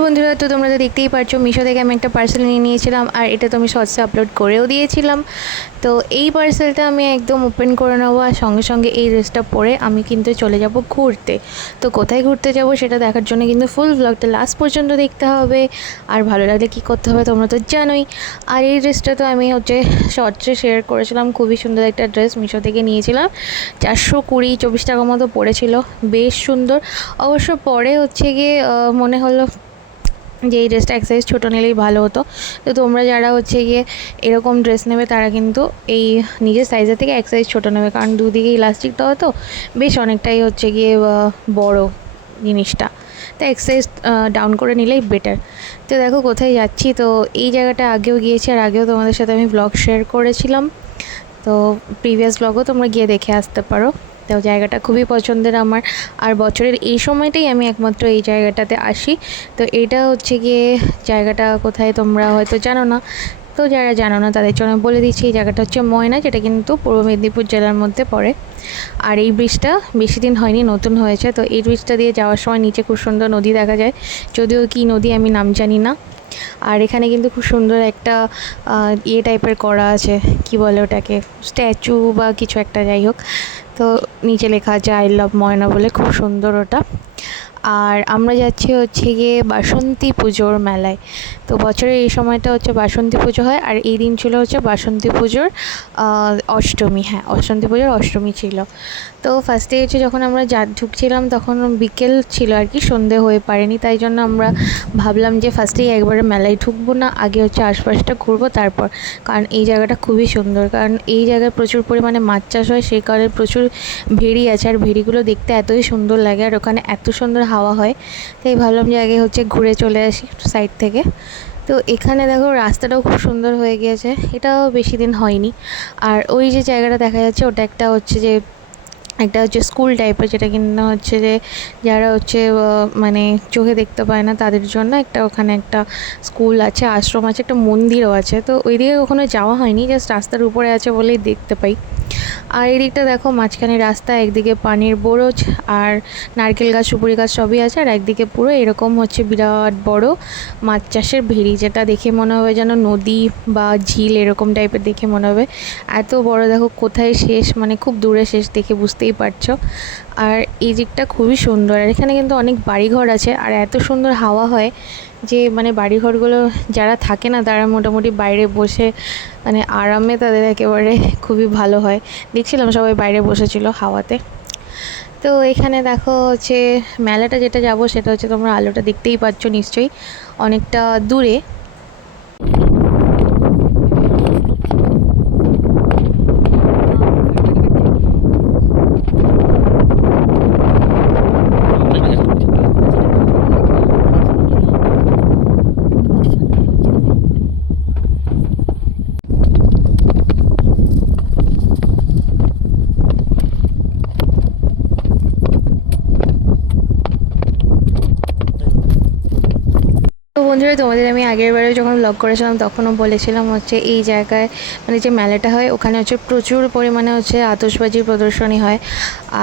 বন্ধুরা, তো তোমরা তো দেখতেই পারছ, মিশো থেকে আমি একটা পার্সেল নিয়ে নিয়েছিলাম, আর এটা তো আমি শর্টসে আপলোড করেও দিয়েছিলাম। তো এই পার্সেলটা আমি একদম ওপেন করে নেব, আর সঙ্গে সঙ্গে এই ড্রেসটা পরে আমি কিন্তু চলে যাব ঘুরতে। তো কোথায় ঘুরতে যাব সেটা দেখার জন্য কিন্তু ফুল ব্লগটা লাস্ট পর্যন্ত দেখতে হবে, আর ভালো লাগলে কী করতে হবে তোমরা তো জানোই। আর এই ড্রেসটা তো আমি হচ্ছে শর্টসে শেয়ার করেছিলাম, খুবই সুন্দর একটা ড্রেস মিশো থেকে নিয়েছিলাম, চারশো কুড়ি চব্বিশ টাকা মতো পড়েছিল, বেশ সুন্দর। অবশ্য পরে হচ্ছে গিয়ে মনে হলো যে এই ড্রেসটা এক সাইজ ছোটো নিলেই ভালো হতো। তো তোমরা যারা হচ্ছে গিয়ে এরকম ড্রেস নেবে, তারা কিন্তু এই নিজের সাইজের থেকে এক সাইজ ছোটো নেবে। কারণ দুদিকে ইলাস্টিকটা হতো, বেশ অনেকটাই হচ্ছে গিয়ে বড় জিনিসটা। তো এক সাইজ ডাউন করে নিলেই বেটার তো দেখো কোথায় যাচ্ছি। তো এই জায়গাটা আগেও গিয়েছি আর আগেও তোমাদের সাথে আমি ব্লগ শেয়ার করেছিলাম। তো প্রিভিয়াস ব্লগও তোমরা গিয়ে দেখে আসতে পারো। তো জায়গাটা খুবই পছন্দের আমার। আর বছরের এই সময়টাই আমি একমাত্র এই জায়গাটাতে আসি। তো এটা হচ্ছে গিয়ে জায়গাটা কোথায় তোমরা হয়তো জানো না। তো যারা জানো না তাদের জন্য বলে দিচ্ছি, এই জায়গাটা হচ্ছে ময়না, যেটা কিন্তু পূর্ব মেদিনীপুর জেলার মধ্যে পড়ে। আর এই ব্রিজটা বেশি দিন হয়নি, নতুন হয়েছে। তো এই ব্রিজটা দিয়ে যাওয়ার সময় নিচে খুব সুন্দর নদী দেখা যায়। যদিও কি নদী আমি নাম জানি না। আর এখানে কিন্তু খুব সুন্দর একটা ইয়ে টাইপের করা আছে। কি বলে ওটাকে? স্ট্যাচু বা কিছু একটা যাই হোক। তো নিচে লেখা আছে আই লাভ ময়না বলে খুব সুন্দর ওটা। আর আমরা যাচ্ছি হচ্ছে গিয়ে বাসন্তী পুজোর মেলায়। তো বছরের এই সময়টা হচ্ছে বাসন্তী পুজো হয় আর এই দিন ছিল হচ্ছে বাসন্তী পুজোর অষ্টমী হ্যাঁ বাসন্তী পুজোর অষ্টমী ছিল। তো ফার্স্টে হচ্ছে যখন আমরা যা, ঢুকছিলাম তখন বিকেল ছিল আর কি, সন্ধে হয়ে পারেনি, তাই জন্য আমরা ভাবলাম যে ফার্স্টেই একবারে মেলায় ঢুকবো না, আগে হচ্ছে আশপাশটা ঘুরবো তারপর। কারণ এই জায়গাটা খুবই সুন্দর, কারণ এই জায়গায় প্রচুর পরিমাণে মাছ চাষ হয়, সেই কারণে প্রচুর ভেড়ি আছে, আর ভেড়িগুলো দেখতে এতই সুন্দর লাগে, আর ওখানে এত সুন্দর হাওয়া হয়। তাই ভাবলাম যে আগে হচ্ছে ঘুরে চলে আসি সাইড থেকে। তো এখানে দেখো রাস্তাটাও খুব সুন্দর হয়ে গিয়েছে। এটাও বেশি দিন হয়নি। আর ওই যে জায়গাটা দেখা যাচ্ছে, ওটা একটা হচ্ছে যে একটা হচ্ছে স্কুল টাইপের যেটা কিনা হচ্ছে যে যারা হচ্ছে মানে চোখে দেখতে পায় না তাদের জন্য একটা ওখানে একটা স্কুল আছে, আশ্রম আছে, একটা মন্দিরও আছে। তো ওই দিকে কখনো যাওয়া হয়নি জাস্ট রাস্তার উপরে আছে বলেই দেখতে পাই। আর এদিকটা দেখো, মাঝখানে রাস্তা, একদিকে পানির বরজ আর নারকেল গাছ, সুপুরি গাছ সবই আছে আর একদিকে পুরো এরকম হচ্ছে বিরাট বড় মাছ চাষের ভেড়ি, যেটা দেখে মনে হবে যেন নদী বা ঝিল এরকম টাইপের দেখে মনে হবে। এত বড় দেখো, কোথায় শেষ? মানে খুব দূরে শেষ দেখে বুঝতেই পারছ। আর এই দিকটা খুবই সুন্দর। আর এখানে কিন্তু অনেক বাড়িঘর আছে। আর এত সুন্দর হাওয়া হয় যে মানে বাড়িঘরগুলো যারা থাকে না, তারা মোটামুটি বাইরে বসে মানে আরামে তাদের একেবারে খুবই ভালো হয়। দেখছিলাম সবাই বাইরে বসেছিল হাওয়াতে। তো এখানে দেখো হচ্ছে, মেলাটা যেটা যাব সেটা হচ্ছে তোমরা আলোটা দেখতেই পাচ্ছ নিশ্চয়ই। অনেকটা দূরে। বন্ধুরা তোমাদের আমি আগের বারে যখন ব্লগ করেছিলাম, তখনও বলেছিলাম হচ্ছে এই জায়গায় মানে যে মেলাটা হয়, ওখানে হচ্ছে প্রচুর পরিমাণে হচ্ছে আতশবাজির প্রদর্শনী হয়।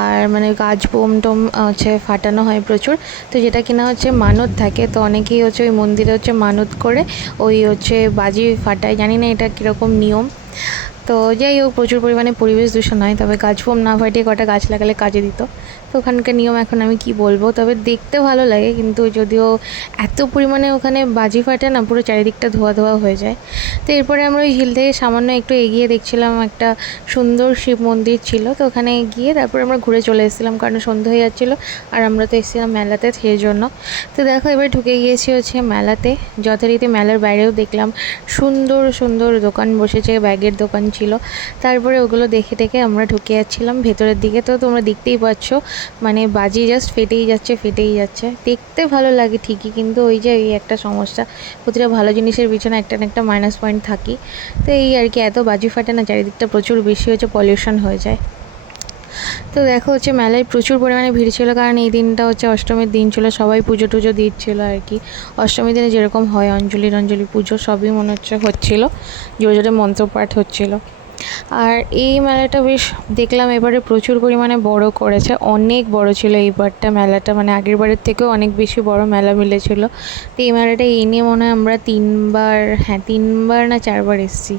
আর মানে গাছ বোম টোম হচ্ছে ফাটানো হয় প্রচুর। তো যেটা কিনা হচ্ছে মানত থাকে, তো অনেকেই হচ্ছে ওই মন্দিরে হচ্ছে মানত করে ওই হচ্ছে বাজি ফাটায়। জানি না এটা কীরকম নিয়ম। তো যাই হোক, প্রচুর পরিমাণে পরিবেশ দূষণ হয়, তবে গাছ ফোম না ফাটিয়ে কটা গাছ লাগালে কাজে দিত। তো ওখানকার নিয়ম এখন আমি কি বলব? তবে দেখতে ভালো লাগে, কিন্তু যদিও এত পরিমাণে ওখানে বাজি ফাটে না, পুরো চারিদিকটা ধোয়া ধোয়া হয়ে যায়। তো এরপরে আমরা ওই ঝিল থেকে সামান্য একটু এগিয়ে দেখছিলাম একটা সুন্দর শিব মন্দির ছিল। তো ওখানে গিয়ে তারপরে আমরা ঘুরে চলে এসেছিলাম, কারণ সন্ধে হয়ে যাচ্ছিল, আর আমরা তো এসেছিলাম মেলাতে সেই জন্য। তো দেখো, এবার ঢুকে গিয়েছি হচ্ছে মেলাতে। যথারীতি মেলার বাইরেও দেখলাম সুন্দর সুন্দর দোকান বসেছে, ব্যাগের দোকান ছিল। তারপরে ওগুলো দেখে দেখে আমরা ঢুকে যাচ্ছিলাম ভেতরের দিকে। তো তোমরা দেখতেই পাচ্ছ মানে বাজি জাস্ট ফেটেই যাচ্ছে ফেটেই যাচ্ছে। দেখতে ভালো লাগে ঠিকই, কিন্তু ওই যে এই একটা সমস্যা, প্রতিটা ভালো জিনিসের পিছনে একটা না একটা মাইনাস পয়েন্ট থাকি। তো এই আর কি, এত বাজি ফাটে না, চারিদিকটা প্রচুর বেশি হচ্ছে পলিউশন হয়ে যায়। তো দেখো হচ্ছে মেলায় প্রচুর পরিমাণে ভিড় ছিল, কারণ এই দিনটা হচ্ছে অষ্টমীর দিন ছিল, সবাই পুজো টুজো দিচ্ছিল আর কি। অষ্টমীর দিনে যেরকম হয়, অঞ্জলি অঞ্জলি পুজো সবই মনে হচ্ছে হচ্ছিল, জোরে জোরে মন্ত্রপাঠ হচ্ছিল। আর এই মেলাটা বেশ দেখলাম এবারে প্রচুর পরিমাণে বড় করেছে। অনেক বড় ছিল এইবারটা মেলাটা মানে আগের বারের থেকেও অনেক বেশি বড় মেলা মিলেছিল। তো এই মেলাটা এই নিয়ে মনে হয় আমরা তিনবার হ্যাঁ তিনবার না চারবার এসেছি।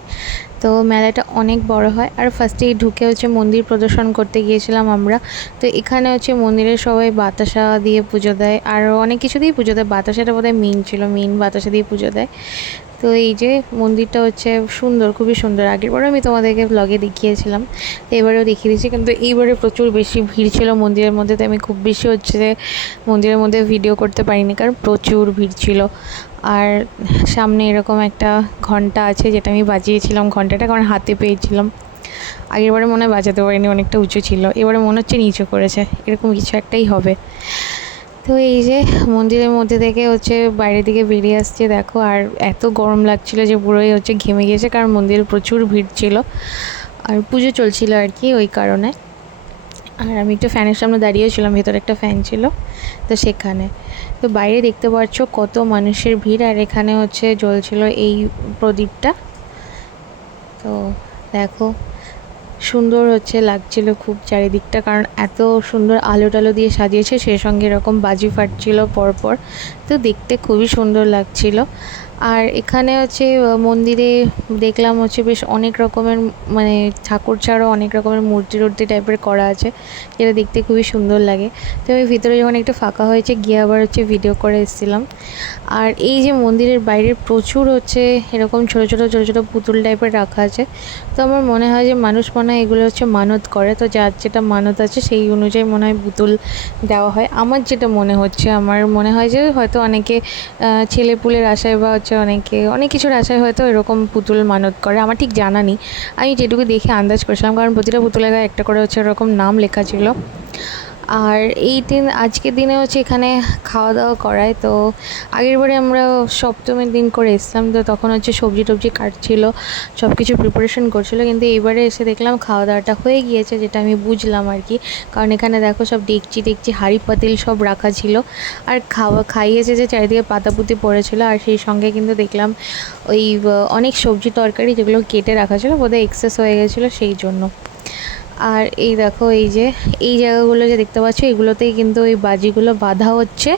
তো মেলাটা অনেক বড় হয়। আর ফার্স্টেই ঢুকে হচ্ছে মন্দির প্রদর্শন করতে গিয়েছিলাম আমরা। তো এখানে হচ্ছে মন্দিরে সবাই বাতাসা দিয়ে পুজো দেয়। আর অনেক কিছু দিয়েই পুজো দেয়। বাতাসাটা বোধহয় মেন ছিল মেন বাতাসা দিয়ে পুজো দেয়। তো এই যে মন্দিরটা হচ্ছে সুন্দর, খুবই সুন্দর। আগেরবারও আমি তোমাদেরকে ব্লগে দেখিয়েছিলাম, তো এবারেও দেখিয়ে দিয়েছি। কিন্তু এইবারে প্রচুর বেশি ভিড় ছিল মন্দিরের মধ্যে, তো আমি খুব বেশি হচ্ছে মন্দিরের মধ্যে ভিডিও করতে পারিনি, কারণ প্রচুর ভিড় ছিল। আর সামনে এরকম একটা ঘণ্টা আছে, যেটা আমি বাজিয়েছিলাম ঘন্টাটা, কারণ হাতে পেয়েছিলাম। আগেরবারে মনে হয় বাজাতে পারিনি, অনেকটা উঁচু ছিল। এবারে মনে হচ্ছে নিচু করেছে, এরকম কিছু একটাই হবে। তো এই যে মন্দিরের মধ্যে থেকে হচ্ছে বাইরের দিকে বেরিয়ে আসছে, দেখো, আর এত গরম লাগছিল যে পুরোই হচ্ছে ঘেমে গিয়েছে, কারণ মন্দিরে প্রচুর ভিড় ছিল। আর পুজো চলছিল আর কি ওই কারণে। আর আমি একটু ফ্যানের সামনে দাঁড়িয়েছিলাম ভেতরে একটা ফ্যান ছিল, তো সেখানে। তো বাইরে দেখতে পাচ্ছ কত মানুষের ভিড়, আর এখানে হচ্ছে জ্বলছিল এই প্রদীপটা। তো দেখো সুন্দর হচ্ছে, লাগছিল খুব চারিদিকটা। কারণ এত সুন্দর আলো টালো দিয়ে সাজিয়েছে সেই সঙ্গে এরকম বাজি ফাটছিল পরপর। তো দেখতে খুবই সুন্দর লাগছিল। আর এখানে হচ্ছে মন্দিরে দেখলাম হচ্ছে বেশ অনেক রকমের মানে ঠাকুর ছাড়াও অনেক রকমের মূর্তি টূর্তি টাইপের করা আছে, যেটা দেখতে খুবই সুন্দর লাগে। তো আমি ভিতরে যখন একটু ফাঁকা হয়েছে, গিয়ে আবার হচ্ছে ভিডিও করে এসেছিলাম। আর এই যে মন্দিরের বাইরে প্রচুর হচ্ছে এরকম ছোটো ছোটো ছোটো ছোটো পুতুল টাইপের রাখা আছে। তো আমার মনে হয় যে মানুষ মনে হয় এগুলো হচ্ছে মানত করে। তো যার যেটা মানত আছে, সেই অনুযায়ী মনে হয় পুতুল দেওয়া হয়। আমার যেটা মনে হচ্ছে, আমার মনে হয় যে হয়তো অনেকে ছেলে পুলের আশায় বা হচ্ছে অনেকে, অনেক কিছুর আশায় হয়তো এরকম পুতুল মানত করে, আমার ঠিক জানা নেই। আমি যেটুকু দেখে আন্দাজ করেছিলাম, কারণ প্রতিটা পুতুলের গায়ে একটা করে হচ্ছে এরকম নাম লেখা ছিল। আর এই দিন আজকের দিনে হচ্ছে এখানে খাওয়া দাওয়া করায়, তো আগের বারে আমরা সপ্তমীর দিন করে এসলাম তো তখন হচ্ছে সবজি টবজি কাটছিল সব কিছু প্রিপারেশন করছিল, কিন্তু এইবারে এসে দেখলাম খাওয়া দাওয়াটা হয়ে গিয়েছে, যেটা আমি বুঝলাম আর কি। কারণ এখানে দেখো সব ডেকচি ডেকচি হাঁড়ি পাতিল সব রাখা ছিল, আর খাওয়া, খাইয়েছে যে চারিদিকে পাতাপুতি পড়েছিল, আর সেই সঙ্গে কিন্তু দেখলাম ওই, অনেক সবজি তরকারি যেগুলো কেটে রাখা ছিল, বোধহয় এক্সেস হয়ে গেছিল, সেই জন্য। আর এই দেখো, এই যে, এই জায়গাগুলো যে দেখতে পাচ্ছ, এগুলোতেই কিন্তু ওই বাজিগুলো বাঁধা হচ্ছে।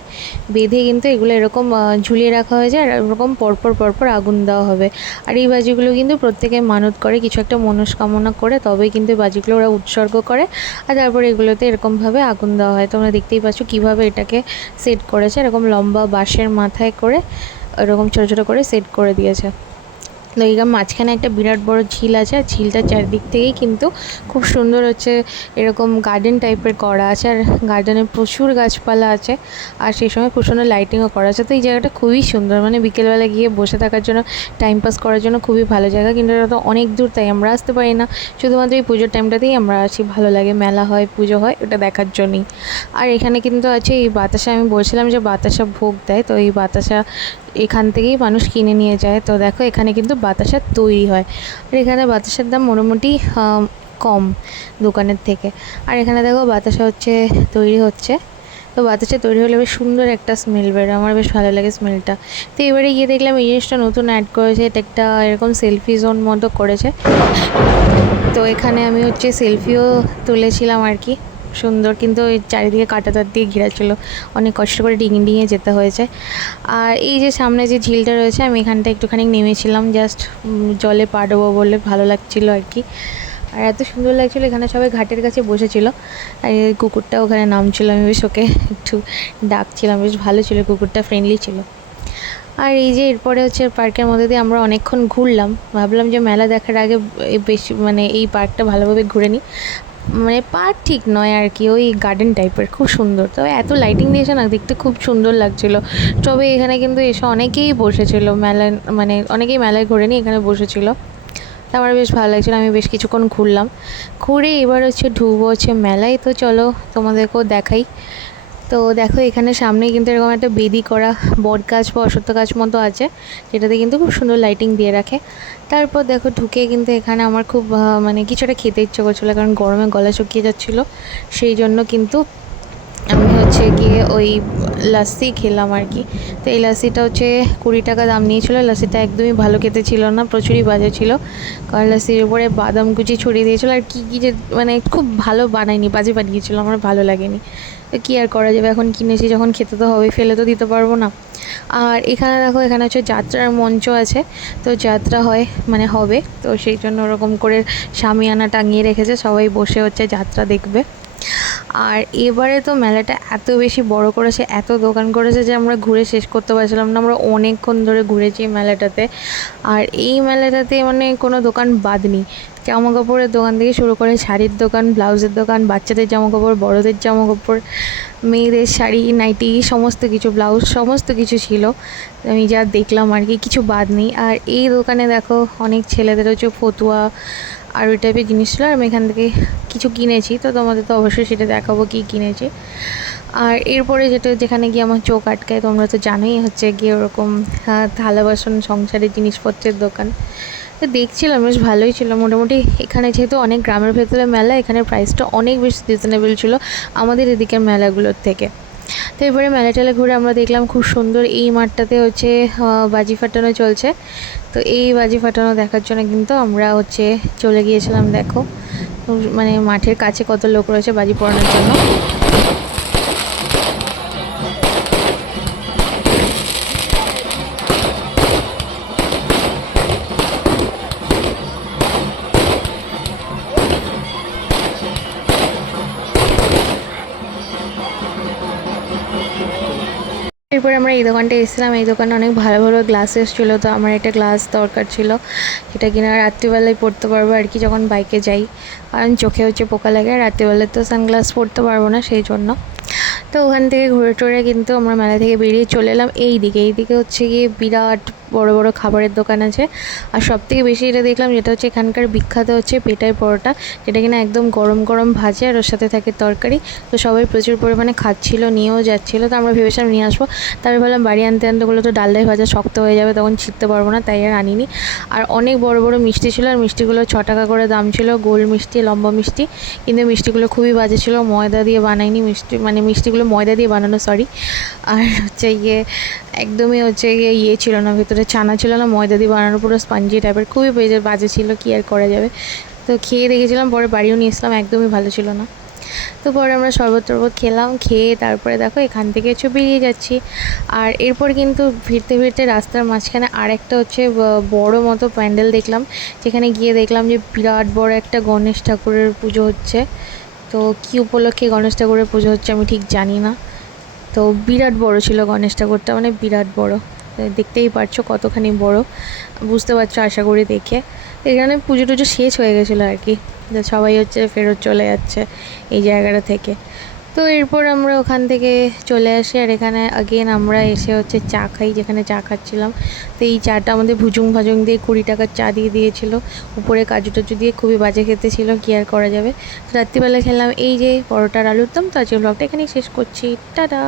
বেঁধে কিন্তু এগুলো এরকম ঝুলিয়ে রাখা হয়েছে আর এরকম পরপর পরপর আগুন দেওয়া হবে। আর এই বাজিগুলো কিন্তু প্রত্যেকে মানত করে, কিছু একটা মনস্কামনা করে, তবেই কিন্তু বাজিগুলো ওরা উৎসর্গ করে। আর তারপর এগুলোতে এরকমভাবে আগুন দেওয়া হয়। তোমরা দেখতেই পাচ্ছ কীভাবে এটাকে সেট করেছে। এরকম লম্বা বাঁশের মাথায় করে, এরকম ছোটো ছোটো করে সেট করে দিয়েছে। নদীগ্রাম মাঝখানে একটা বিরাট বড় ঝিল আছে, আর ঝিলটার চারদিক থেকেই কিন্তু খুব সুন্দর হচ্ছে, এরকম গার্ডেন টাইপের করা আছে, আর গার্ডেনে প্রচুর গাছপালা আছে, আর সেই সময় খুব সুন্দর লাইটিংও করা আছে, তো এই জায়গাটা খুবই সুন্দর মানে বিকেলবেলা গিয়ে বসে থাকার জন্য টাইম পাস করার জন্য খুবই ভালো জায়গা, কিন্তু এটা তো অনেক দূর, তাই আমরা আসতে পারি না, শুধুমাত্র এই পুজোর টাইমটাতেই আমরা আসি, ভালো লাগে, মেলা হয়, পুজো হয়, ওটা দেখার জন্যই, আর এখানে কিন্তু আছে এই বাতাসা, আমি বলছিলাম যে বাতাসা ভোগ দেয়, তো এই বাতাসা এখান থেকেই মানুষ কিনে নিয়ে যায়, তো দেখো এখানে কিন্তু বাতাসার তৈরি হয়। আর এখানে বাতাসার দাম মোটামুটি কম দোকানের থেকে। আর এখানে দেখো বাতাসা হচ্ছে, তৈরি হচ্ছে। তো বাতাসা তৈরি হলে বেশ সুন্দর একটা স্মেল বেরোয়। আমার বেশ ভালো লাগে স্মেলটা তো এবারে গিয়ে দেখলাম এই জিনিসটা নতুন অ্যাড করেছে। এটা একটা এরকম সেলফি জোন মতো করেছে। তো এখানে আমি হচ্ছে সেলফিও তুলেছিলাম আর কি। সুন্দর, কিন্তু ওই চারিদিকে কাঁটাতার দিয়ে ঘেরা ছিল। অনেক কষ্ট করে ডিঙে ডিঙে যেতে হয়েছে। আর এই যে সামনে যে ঝিলটা রয়েছে, আমি এখানটা একটুখানি নেমেছিলাম জাস্ট জলে পা ডোবো বলে ভালো লাগছিল আর কি। আর এত সুন্দর লাগছিল, এখানে সবাই ঘাটের কাছে বসেছিল। আর এই কুকুরটা ওখানে নামছিল, আমি বেশ ওকে একটু ডাকছিলাম, বেশ ভালো ছিল, কুকুরটা ফ্রেন্ডলি ছিল। আর এই যে এরপরে হচ্ছে পার্কের মধ্যে দিয়ে আমরা অনেকক্ষণ ঘুরলাম। ভাবলাম যে মেলা দেখার আগে বেশি মানে এই পার্কটা ভালোভাবে ঘুরে নিই। মানে পার্ক ঠিক নয় আর কি, ওই গার্ডেন টাইপের খুব সুন্দর। তবে এত লাইটিং দিয়েছে না দেখতে খুব সুন্দর লাগছিল। তবে এখানে কিন্তু এসে অনেকেই বসেছিল, মেলা মানে অনেকেই মেলায় ঘুরে নিয়ে এখানে বসেছিল। তা আমার বেশ ভালো লাগছিল, আমি বেশ কিছুক্ষণ ঘুরলাম। ঘুরে এবার হচ্ছে ঢুকবো হচ্ছে মেলায়। তো চলো তোমাদেরকেও দেখাই। তো দেখো, এখানে সামনে কিন্তু এরকম একটা বেদি করা বট গাছ বা অশ্বত্থ গাছ মতো আছে, যেটাতে কিন্তু খুব সুন্দর লাইটিং দিয়ে রাখে। তারপর দেখো, ঢুকে কিন্তু এখানে আমার খুব মানে কিছুটা খেতে ইচ্ছে করছিল, কারণ গরমে গলা শুকিয়ে যাচ্ছিল, সেই জন্য কিন্তু আমি হচ্ছে গিয়ে ওই লাস্সি খেলাম আর কি। তো এই লাস্সিটা হচ্ছে কুড়ি টাকা দাম নিয়েছিল। লাস্সিটা একদমই ভালো খেতে ছিল না, প্রচুরই বাজে ছিল। কারণ লাস্সির উপরে বাদাম কুচি ছড়িয়ে দিয়েছিল। আর কী কী যে মানে খুব ভালো বানায়নি, বাজে বানিয়েছিল, আমার ভালো লাগেনি। তো কী আর করা যাবে? এখন কিনেছি, যখন খেতে তো হবে ফেলে তো দিতে পারব না। আর এখানে দেখো, এখানে হচ্ছে যাত্রার মঞ্চ আছে। তো যাত্রা হয় মানে হবে। তো সেই জন্য ওরকম করে সামিয়ানা টাঙিয়ে রেখেছে। সবাই বসে হচ্ছে যাত্রা দেখবে। আর এবারে তো মেলাটা এত বেশি বড় করেছে, এত দোকান করেছে যে আমরা ঘুরে শেষ করতে পারছিলাম না। আমরা অনেকক্ষণ ধরে ঘুরেছি মেলাটাতে। আর এই মেলাটাতে মানে কোনো দোকান বাদ নেই। জামা কাপড়ের দোকান থেকে শুরু করে শাড়ির দোকান, ব্লাউজের দোকান, বাচ্চাদের জামা কাপড়, বড়োদের জামা কাপড়, মেয়েদের শাড়ি, নাইটি, সমস্ত কিছু, ব্লাউজ, সমস্ত কিছু ছিল। আমি যা দেখলাম আর কি, কিছু বাদ নেই। আর এই দোকানে দেখো, অনেক ছেলেদের হচ্ছে ফতুয়া আর ওই টাইপের জিনিস ছিল আমি এখান থেকে কিছু কিনেছি। তো তোমাদের তো অবশ্যই সেটা দেখাবো কী কিনেছি। আর এরপরে যেটা, যেখানে গিয়ে আমার চোখ আটকায়, তোমরা তো জানোই, হচ্ছে গিয়ে ওরকম থালা বাসন, সংসারের জিনিসপত্রের দোকান। তো দেখছিলাম, বেশ ভালোই ছিল। মোটামুটি এখানে যেহেতু অনেক গ্রামের ভেতরে মেলা, এখানে প্রাইসটা অনেক বেশি রিজনেবল ছিল আমাদের এদিকের মেলাগুলোর থেকে। তো এরপরে মেলা টেলা ঘুরে আমরা দেখলাম খুব সুন্দর এই মাঠটাতে হচ্ছে বাজি ফাটানো চলছে। তো এই বাজি ফাটানো দেখার জন্য কিন্তু আমরা হচ্ছে চলে গিয়েছিলাম, দেখো। মানে মাঠের কাছে কত লোক রয়েছে বাজি পড়ানোর জন্য। এই দোকানটা এসেছিলাম, এই দোকানে অনেক ভালো ভালো গ্লাস এসেছিল তো আমার একটা গ্লাস দরকার ছিল। সেটা কিনা রাত্রিবেলায় পড়তে পারব আর কি যখন বাইকে যাই। কারণ চোখে হচ্ছে পোকা লাগে রাত্রিবেলায় তো সানগ্লাস পড়তে পারব না সেই জন্য। তো ওখান থেকে ঘুরে টুরে কিন্তু আমরা মেলা থেকে বেরিয়ে চলে এলাম। এই দিকে এই দিকে হচ্ছে গিয়ে বিরাট বড় বড় খাবারের দোকান আছে। আর সব থেকে বেশি এটা দেখলাম যেটা হচ্ছে এখানকার বিখ্যাত হচ্ছে পেটাই পরোটা, যেটা কিনা একদম গরম গরম ভাজে আর ওর সাথে থাকে তরকারি। তো সবাই প্রচুর পরিমাণে খাচ্ছিলো, নিয়েও যাচ্ছিল। তো আমরা ভেবেছিলাম নিয়ে আসব। তারপরে ভাবলাম বাড়ি আনতে আনতে ওগুলো তো ডালদাই ভাজা শক্ত হয়ে যাবে, তখন ছিটতে পারব না, তাই আর আনিনি। আর অনেক বড় বড় মিষ্টি ছিল, আর মিষ্টিগুলো ছ টাকা করে দাম ছিল, গোল মিষ্টি, লম্বা মিষ্টি। কিন্তু মিষ্টিগুলো খুবই বাজে ছিল, ময়দা দিয়ে বানাইনি, মিষ্টি মানে মিষ্টিগুলো ময়দা দিয়ে বানানো সরি আর হচ্ছে গিয়ে একদমই হচ্ছে ইয়ে ছিল না, ভেতরে ছানা ছিল না, ময়দা দিয়ে বানানো পুরো স্পঞ্জি টাইপের খুবই বেজে বাজে ছিল, কি আর করা যাবে? তো খেয়ে দেখেছিলাম, পরে বাড়িও নিয়ে এসলাম একদমই ভালো ছিল না। তো পরে আমরা শরবত টরবত খেলাম, খেয়ে তারপরে দেখো এখান থেকে হচ্ছে বেরিয়ে যাচ্ছি। আর এরপর কিন্তু ফিরতে ফিরতে রাস্তার মাঝখানে আর একটা হচ্ছে বড় মতো প্যান্ডেল দেখলাম। যেখানে গিয়ে দেখলাম যে বিরাট বড় একটা গণেশ ঠাকুরের পুজো হচ্ছে। তো কী উপলক্ষে গণেশ ঠাকুরের পুজো হচ্ছে আমি ঠিক জানি না। তো বিরাট বড় ছিল গণেশ ঠাকুরটা মানে বিরাট বড়। দেখতেই পারছ কতখানি বড়। বুঝতে পারছ আশা করি দেখে। এখানে পুজো টুজো শেষ হয়ে গেছিল আর কি। সবাই হচ্ছে ফেরত চলে যাচ্ছে এই জায়গাটা থেকে। তো এরপর আমরা ওখান থেকে চলে আসি আর এখানে আগেন আমরা এসে হচ্ছে চা খাই, যেখানে চা খাচ্ছিলাম। তো এই চাটা আমাদের ভুজুং ভাজুং দিয়ে কুড়ি টাকার চা দিয়ে দিয়েছিল। উপরে কাজু টাজু দিয়ে খুবই বাজে খেতে ছিল, কি আর করা যাবে? রাত্রিবেলা খেলাম এই যে পরোটার আলুর দম তো আজকে ব্লগটা এখানেই শেষ করছি। টাটা!